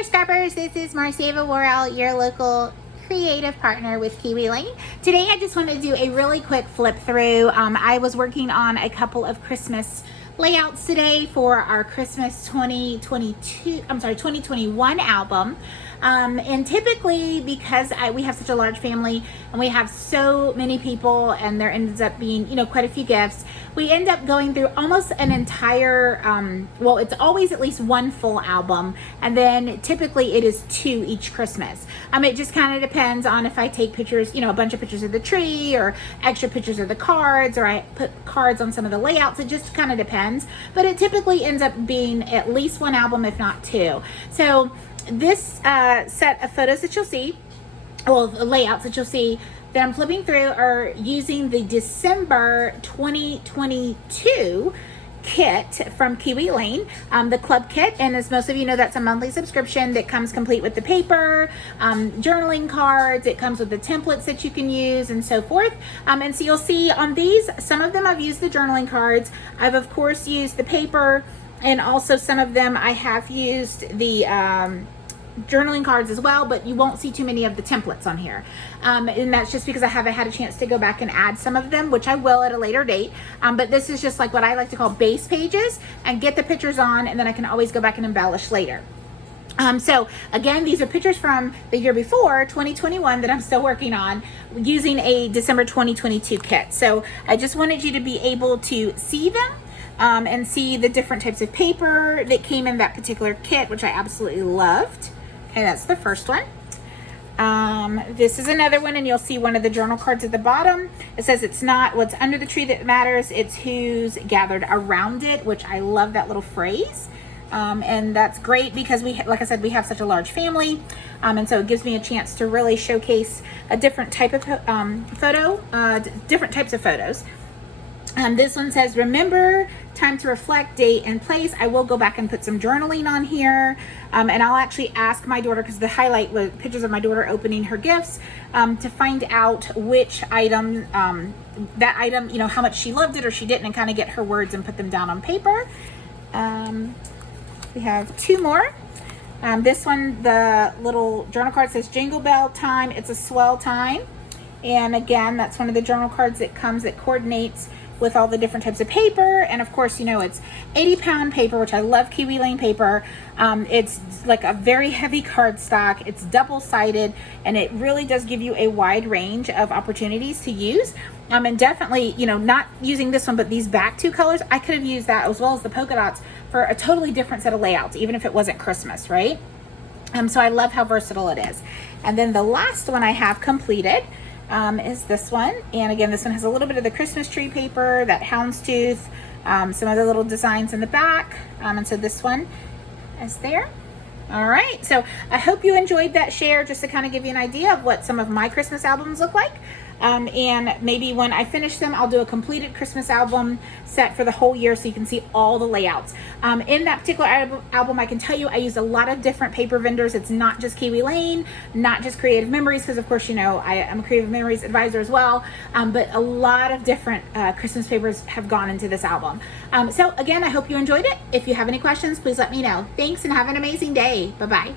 there, scrappers. This is Marcia Worrell, your local creative partner with Kiwi Lane. Today I just wanted to do a really quick flip through. I was working on a couple of Christmas layouts today for our Christmas 2021 album. And typically, because we have such a large family and we have so many people and there ends up being, quite a few gifts, we end up going through almost an entire, well, it's always at least one full album. And then typically it is 2 each Christmas. It just kind of depends on if I take pictures, a bunch of pictures of the tree or extra pictures of the cards, or I put cards on some of the layouts. It just kind of depends. But it typically ends up being at least one album, if not 2. So this set of photos that you'll see, well, the layouts that you'll see that I'm flipping through are using the December 2022 kit from Kiwi Lane, the club kit. And as most of you know, that's a monthly subscription that comes complete with the paper, journaling cards. It comes with the templates that you can use and so forth. And so you'll see on these, some of them I've used the journaling cards. I've of course used the paper, and also some of them I have used the journaling cards as well, but you won't see too many of the templates on here. And that's just because I haven't had a chance to go back and add some of them, which I will at a later date. But this is just like what I like to call base pages, and get the pictures on, and then I can always go back and embellish later. So again, these are pictures from the year before, 2021, that I'm still working on using a December 2022 kit. So I just wanted you to be able to see them and see the different types of paper that came in that particular kit, which I absolutely loved. Okay, that's the first one. This is another one, and you'll see one of the journal cards at the bottom. It says it's not what's under the tree that matters, it's who's gathered around it, which I love that little phrase. And that's great because like I said, we have such a large family. And so it gives me a chance to really showcase a different type of different types of photos. This one says, remember, time to reflect, date and place. I will go back and put some journaling on here. And I'll actually ask my daughter, because the highlight was pictures of my daughter opening her gifts, to find out which item, that item, how much she loved it or she didn't, and kind of get her words and put them down on paper. We have 2 more. This one, the little journal card says, Jingle Bell Time, it's a swell time. And again, that's one of the journal cards that coordinates with all the different types of paper. And of course, it's 80-pound paper, which I love Kiwi Lane paper. It's like a very heavy cardstock. It's double-sided, and it really does give you a wide range of opportunities to use. And definitely, not using this one, but these back 2 colors, I could have used that as well as the polka dots for a totally different set of layouts, even if it wasn't Christmas, right? So I love how versatile it is. And then the last one I have completed is this one. And again, this one has a little bit of the Christmas tree paper, that houndstooth, some other little designs in the back. And so this one is there. All right, so I hope you enjoyed that share, just to kind of give you an idea of what some of my Christmas albums look like. And maybe when I finish them, I'll do a completed Christmas album set for the whole year, so you can see all the layouts. In that particular album, I can tell you I used a lot of different paper vendors. It's not just Kiwi Lane, not just Creative Memories, because of course, I am a Creative Memories advisor as well. But a lot of different Christmas papers have gone into this album. So again, I hope you enjoyed it. If you have any questions, please let me know. Thanks, and have an amazing day. Bye-bye.